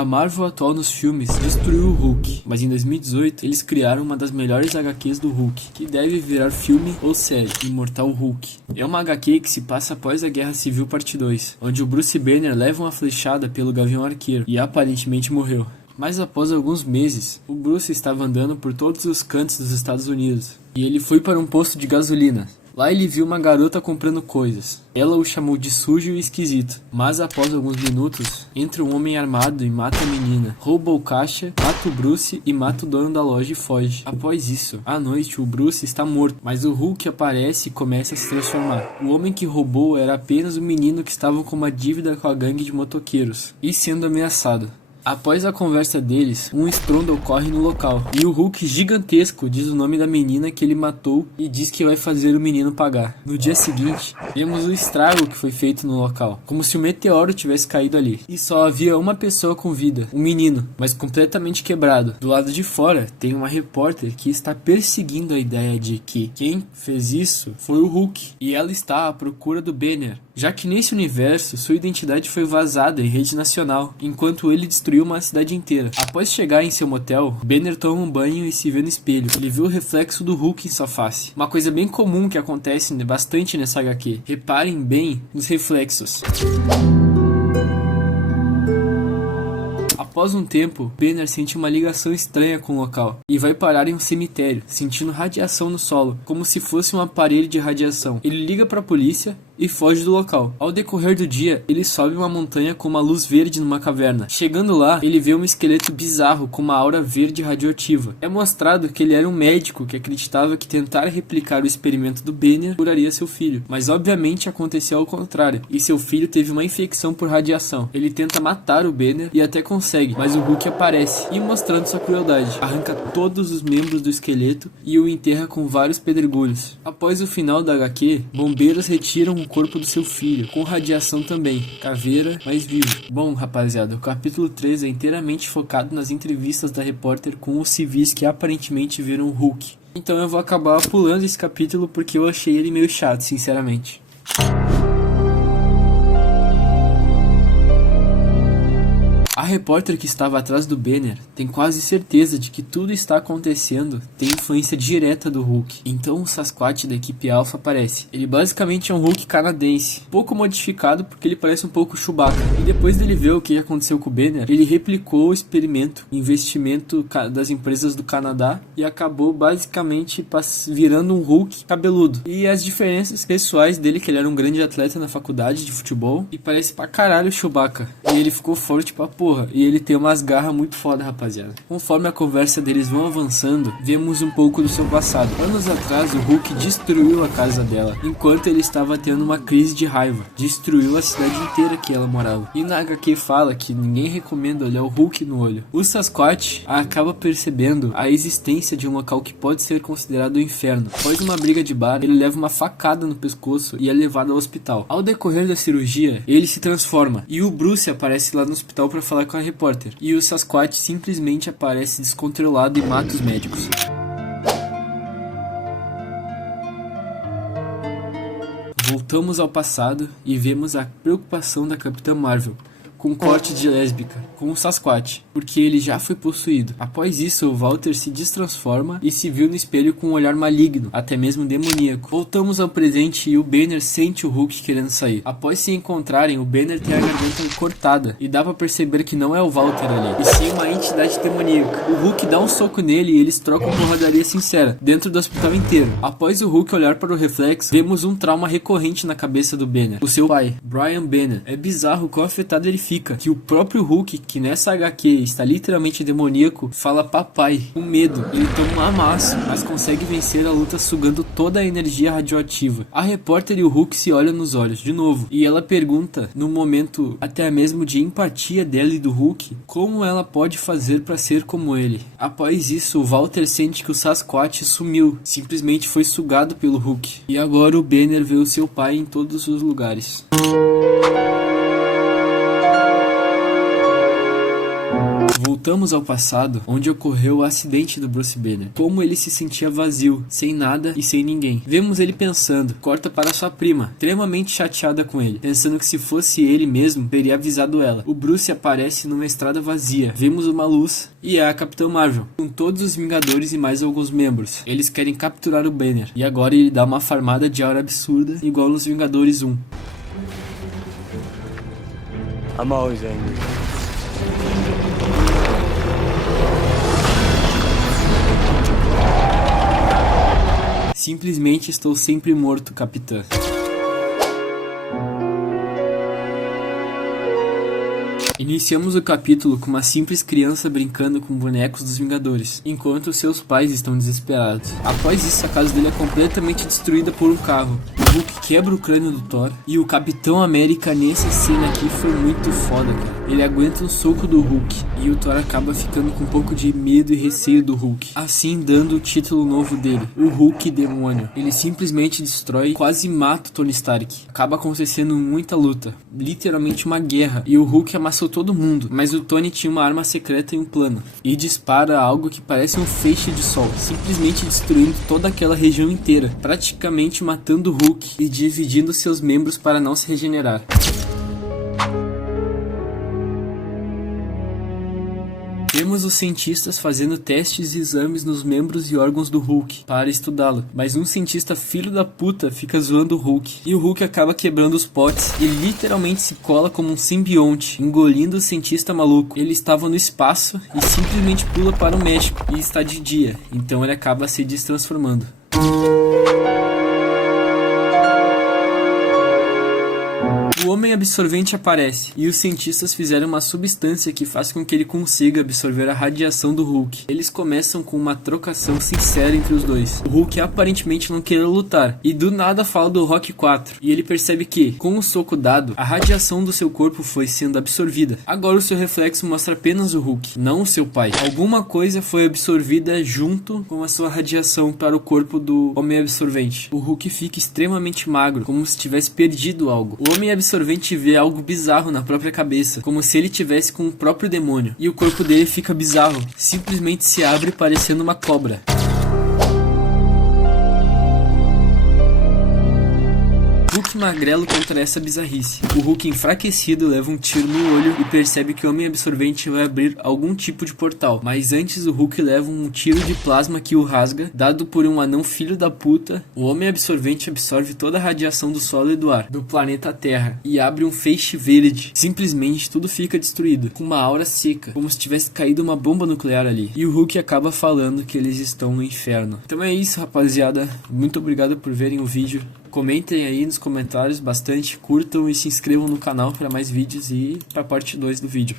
A Marvel atual nos filmes destruiu o Hulk, mas em 2018 eles criaram uma das melhores HQs do Hulk, que deve virar filme ou série, Imortal Hulk. É uma HQ que se passa após a Guerra Civil Parte 2, onde o Bruce Banner leva uma flechada pelo Gavião Arqueiro e aparentemente morreu. Mas após alguns meses, o Bruce estava andando por todos os cantos dos Estados Unidos, e ele foi para um posto de gasolina. Lá ele viu uma garota comprando coisas. Ela o chamou de sujo e esquisito. Mas após alguns minutos, entra um homem armado e mata a menina. Rouba o caixa, mata o Bruce e mata o dono da loja e foge. Após isso, à noite o Bruce está morto, mas o Hulk aparece e começa a se transformar. O homem que roubou era apenas o menino que estava com uma dívida com a gangue de motoqueiros e sendo ameaçado. Após a conversa deles, um estrondo ocorre no local, e o Hulk gigantesco diz o nome da menina que ele matou e diz que vai fazer o menino pagar. No dia seguinte, vemos o estrago que foi feito no local, como se um meteoro tivesse caído ali, e só havia uma pessoa com vida, um menino, mas completamente quebrado. Do lado de fora, tem uma repórter que está perseguindo a ideia de que quem fez isso foi o Hulk, e ela está à procura do Banner, já que nesse universo sua identidade foi vazada em rede nacional, enquanto ele destruiu uma cidade inteira. Após chegar em seu motel, Banner toma um banho e se vê no espelho. Ele vê o reflexo do Hulk em sua face. Uma coisa bem comum que acontece bastante nessa HQ. Reparem bem nos reflexos. Após um tempo, Banner sente uma ligação estranha com o local e vai parar em um cemitério, sentindo radiação no solo, como se fosse um aparelho de radiação. Ele liga para a polícia e foge do local. Ao decorrer do dia, ele sobe uma montanha com uma luz verde numa caverna. Chegando lá, ele vê um esqueleto bizarro com uma aura verde radioativa. É mostrado que ele era um médico que acreditava que tentar replicar o experimento do Banner curaria seu filho, mas obviamente aconteceu ao contrário, e seu filho teve uma infecção por radiação. Ele tenta matar o Banner e até consegue, mas o Hulk aparece e, mostrando sua crueldade, arranca todos os membros do esqueleto e o enterra com vários pedregulhos. Após o final da HQ, bombeiros retiram o corpo do seu filho, com radiação também, caveira, mas vivo. Bom, rapaziada, o capítulo 3 é inteiramente focado nas entrevistas da repórter com os civis que aparentemente viram o Hulk. Então eu vou acabar pulando esse capítulo porque eu achei ele meio chato, sinceramente. A repórter que estava atrás do Banner tem quase certeza de que tudo está acontecendo tem influência direta do Hulk. Então o Sasquatch da equipe Alpha aparece. Ele basicamente é um Hulk canadense, pouco modificado porque ele parece um pouco Chewbacca. E depois dele ver o que aconteceu com o Banner, ele replicou o experimento, investimento das empresas do Canadá e acabou basicamente virando um Hulk cabeludo. E as diferenças pessoais dele, que ele era um grande atleta na faculdade de futebol e parece pra caralho o Chewbacca. E ele ficou forte pra porra. E ele tem umas garras muito foda, rapaziada. Conforme a conversa deles vão avançando, vemos um pouco do seu passado. Anos atrás, o Hulk destruiu a casa dela, enquanto ele estava tendo uma crise de raiva. Destruiu a cidade inteira que ela morava. E na HQ fala que ninguém recomenda olhar o Hulk no olho. O Sasquatch acaba percebendo a existência de um local que pode ser considerado o inferno. Após uma briga de bar, ele leva uma facada no pescoço e é levado ao hospital. Ao decorrer da cirurgia, ele se transforma e o Bruce aparece lá no hospital para falar com a repórter, e o Sasquatch simplesmente aparece descontrolado e mata os médicos. Voltamos ao passado e vemos a preocupação da Capitã Marvel com corte de lésbica com o Sasquatch, porque ele já foi possuído. Após isso, o Walter se destransforma e se viu no espelho com um olhar maligno, até mesmo demoníaco. Voltamos ao presente e o Banner sente o Hulk querendo sair. Após se encontrarem, o Banner tem a garganta cortada e dá pra perceber que não é o Walter ali, e sim uma entidade demoníaca. O Hulk dá um soco nele e eles trocam porradaria sincera, dentro do hospital inteiro. Após o Hulk olhar para o reflexo, vemos um trauma recorrente na cabeça do Banner. O seu pai, Brian Banner. É bizarro quão afetado ele fica, que o próprio Hulk, que nessa HQ está literalmente demoníaco, fala papai, com medo. Ele toma um amasso, mas consegue vencer a luta sugando toda a energia radioativa. A repórter e o Hulk se olham nos olhos de novo, e ela pergunta, no momento até mesmo de empatia dela e do Hulk, como ela pode fazer para ser como ele. Após isso, o Walter sente que o Sasquatch sumiu, simplesmente foi sugado pelo Hulk. E agora o Banner vê o seu pai em todos os lugares. Voltamos ao passado, onde ocorreu o acidente do Bruce Banner. Como ele se sentia vazio, sem nada e sem ninguém. Vemos ele pensando, corta para sua prima, extremamente chateada com ele, pensando que se fosse ele mesmo, teria avisado ela. O Bruce aparece numa estrada vazia, vemos uma luz e é a Capitã Marvel, com todos os Vingadores e mais alguns membros. Eles querem capturar o Banner, e agora ele dá uma farmada de aura absurda, igual nos Vingadores 1. I'm always angry. Simplesmente estou sempre morto, capitã. Iniciamos o capítulo com uma simples criança brincando com bonecos dos Vingadores, enquanto seus pais estão desesperados. Após isso, a casa dele é completamente destruída por um carro. O Hulk quebra o crânio do Thor, e o Capitão América nessa cena aqui foi muito foda, cara. Ele aguenta um soco do Hulk, e o Thor acaba ficando com um pouco de medo e receio do Hulk, assim dando o título novo dele, o Hulk Demônio. Ele simplesmente destrói, quase mata o Tony Stark. Acaba acontecendo muita luta, literalmente uma guerra, e o Hulk amassou todo mundo, mas o Tony tinha uma arma secreta e um plano, e dispara algo que parece um feixe de sol, simplesmente destruindo toda aquela região inteira, praticamente matando o Hulk e dividindo seus membros para não se regenerar. Vemos os cientistas fazendo testes e exames nos membros e órgãos do Hulk para estudá-lo, mas um cientista filho da puta fica zoando o Hulk, e o Hulk acaba quebrando os potes e literalmente se cola como um simbionte, engolindo o cientista maluco. Ele estava no espaço e simplesmente pula para o México, e está de dia, então ele acaba se destransformando. O Homem Absorvente aparece, e os cientistas fizeram uma substância que faz com que ele consiga absorver a radiação do Hulk. Eles começam com uma trocação sincera entre os dois. O Hulk aparentemente não queria lutar, e do nada fala do Rock 4, e ele percebe que, com o soco dado, a radiação do seu corpo foi sendo absorvida. Agora o seu reflexo mostra apenas o Hulk, não o seu pai. Alguma coisa foi absorvida junto com a sua radiação para o corpo do Homem Absorvente. O Hulk fica extremamente magro, como se tivesse perdido algo. O Homem Absorvente vê algo bizarro na própria cabeça, como se ele tivesse com o próprio demônio, e o corpo dele fica bizarro, simplesmente se abre parecendo uma cobra. Hulk magrelo contra essa bizarrice. O Hulk enfraquecido leva um tiro no olho e percebe que o Homem Absorvente vai abrir algum tipo de portal, mas antes o Hulk leva um tiro de plasma que o rasga, dado por um anão filho da puta. O Homem Absorvente absorve toda a radiação do solo e do ar, do planeta Terra, e abre um feixe verde. Simplesmente tudo fica destruído, com uma aura seca, como se tivesse caído uma bomba nuclear ali. E o Hulk acaba falando que eles estão no inferno. Então é isso, rapaziada. Muito obrigado por verem o vídeo. Comentem aí nos comentários bastante, curtam e se inscrevam no canal para mais vídeos e para a parte 2 do vídeo.